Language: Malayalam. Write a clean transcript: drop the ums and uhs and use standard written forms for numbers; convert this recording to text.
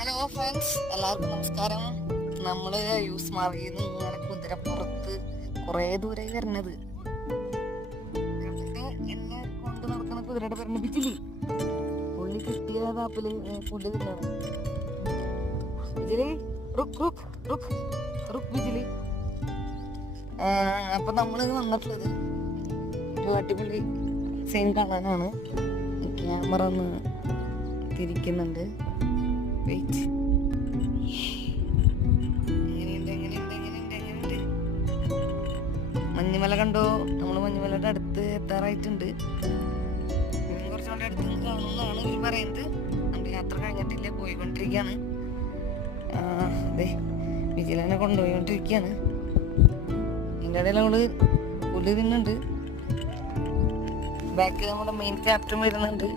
ഹലോ ഫ്രണ്ട്സ്, എല്ലാവർക്കും നമസ്കാരം. നമ്മള് യൂസ് മാറിയെന്ന് ഇങ്ങനെ കുതിരപ്പുറത്ത് കുറേ ദൂരെ വരുന്നത് എന്നെ കൊണ്ട് നടക്കുന്ന കുതിരയുടെ പേരിന് ബിജിലി. പുള്ളി കിട്ടിയ താപ്പില് ഫുഡ് തിന്നാണ്. ബിജിലി റുക്ക് റുക്ക് റുക്ക് റുക്ക് ബിജിലി. അപ്പൊ നമ്മള് വന്നിട്ടുള്ളത് ഒരു അടിപൊളി സീൻ കാണാനാണ്. ക്യാമറ ഒന്ന് തിരിക്കുന്നുണ്ട്. വെയിറ്റ്. എങ്ങനെയുണ്ട്? മഞ്ഞുമല കണ്ടോ? നമ്മൾ മഞ്ഞുമലയുടെ അടുത്ത് എത്താറായിട്ടുണ്ട്. കുറച്ചുകൂടെ അടുത്ത് കാണുന്നതാണ് ഇവർ പറയുന്നത്. നമ്മുടെ യാത്ര കഴിഞ്ഞിട്ടില്ല, പോയിക്കൊണ്ടിരിക്കുകയാണ്. അതെ, വിജിലനെ കൊണ്ടുപോയിക്കൊണ്ടിരിക്കുകയാണ്. ഇതിൻ്റെ ഇടയിൽ നമ്മള് പുല്ല് തിന്നുണ്ട്. ബാക്കിൽ നമ്മുടെ മെയിൻ ക്യാപ്റ്റൻ വരുന്നുണ്ട്.